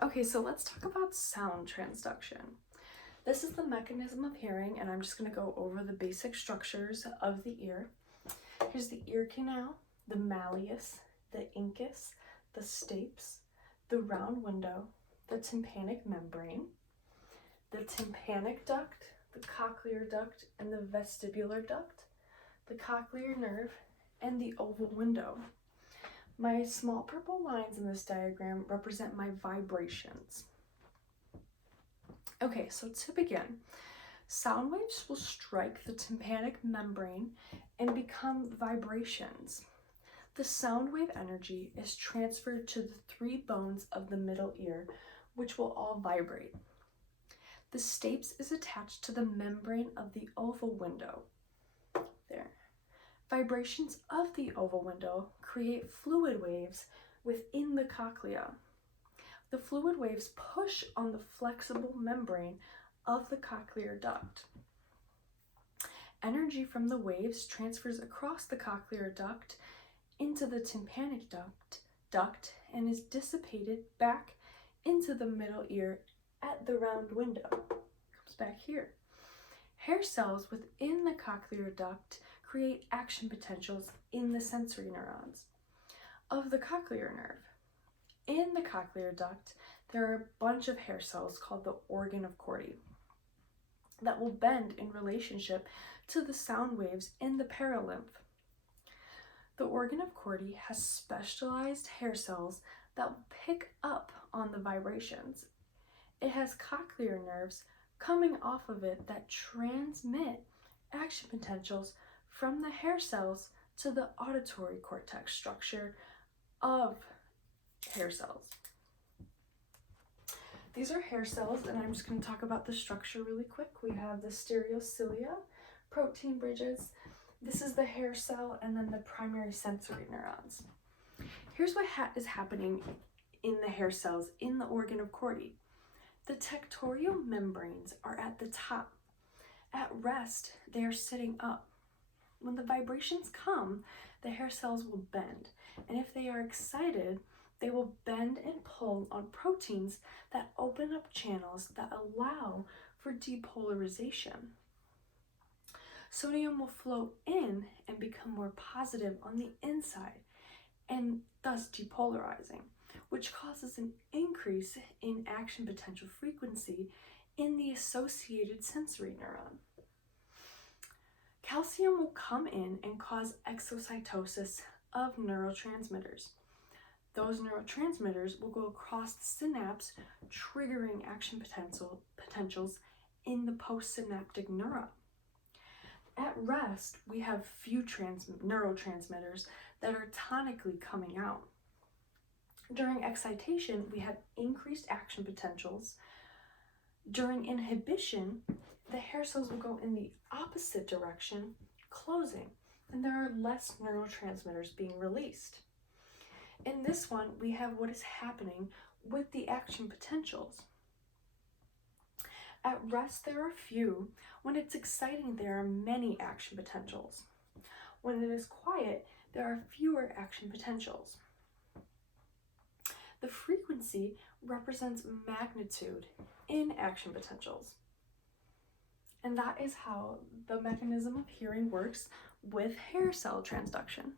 Okay, so let's talk about sound transduction. This is the mechanism of hearing, and I'm just going to go over the basic structures of the ear. Here's the ear canal, the malleus, the incus, the stapes, the round window, the tympanic membrane, the tympanic duct, the cochlear duct, and the vestibular duct, the cochlear nerve, and the oval window. My small purple lines in this diagram represent my vibrations. Okay, so to begin, sound waves will strike the tympanic membrane and become vibrations. The sound wave energy is transferred to the 3 bones of the middle ear, which will all vibrate. The stapes is attached to the membrane of the oval window. There. Vibrations of the oval window create fluid waves within the cochlea. The fluid waves push on the flexible membrane of the cochlear duct. Energy from the waves transfers across the cochlear duct into the tympanic duct and is dissipated back into the middle ear at the round window. Comes back here. Hair cells within the cochlear duct create action potentials in the sensory neurons of the cochlear nerve. In the cochlear duct, there are a bunch of hair cells called the organ of Corti that will bend in relationship to the sound waves in the perilymph. The organ of Corti has specialized hair cells that will pick up on the vibrations. It has cochlear nerves coming off of it that transmit action potentials from the hair cells to the auditory cortex structure of hair cells. These are hair cells, and I'm just going to talk about the structure really quick. We have the stereocilia, protein bridges. This is the hair cell, and then the primary sensory neurons. Here's what is happening in the hair cells in the organ of Corti. The tectorial membranes are at the top. At rest, they are sitting up. When the vibrations come, the hair cells will bend, and if they are excited, they will bend and pull on proteins that open up channels that allow for depolarization. Sodium will flow in and become more positive on the inside, and thus depolarizing, which causes an increase in action potential frequency in the associated sensory neuron. Calcium will come in and cause exocytosis of neurotransmitters. Those neurotransmitters will go across the synapse, triggering action potentials in the postsynaptic neuron. At rest, we have few neurotransmitters that are tonically coming out. During excitation, we have increased action potentials. During inhibition, the hair cells will go in the opposite direction, closing, and there are less neurotransmitters being released. In this one, we have what is happening with the action potentials. At rest, there are few. When it's exciting, there are many action potentials. When it is quiet, there are fewer action potentials. The frequency represents magnitude in action potentials. And that is how the mechanism of hearing works with hair cell transduction.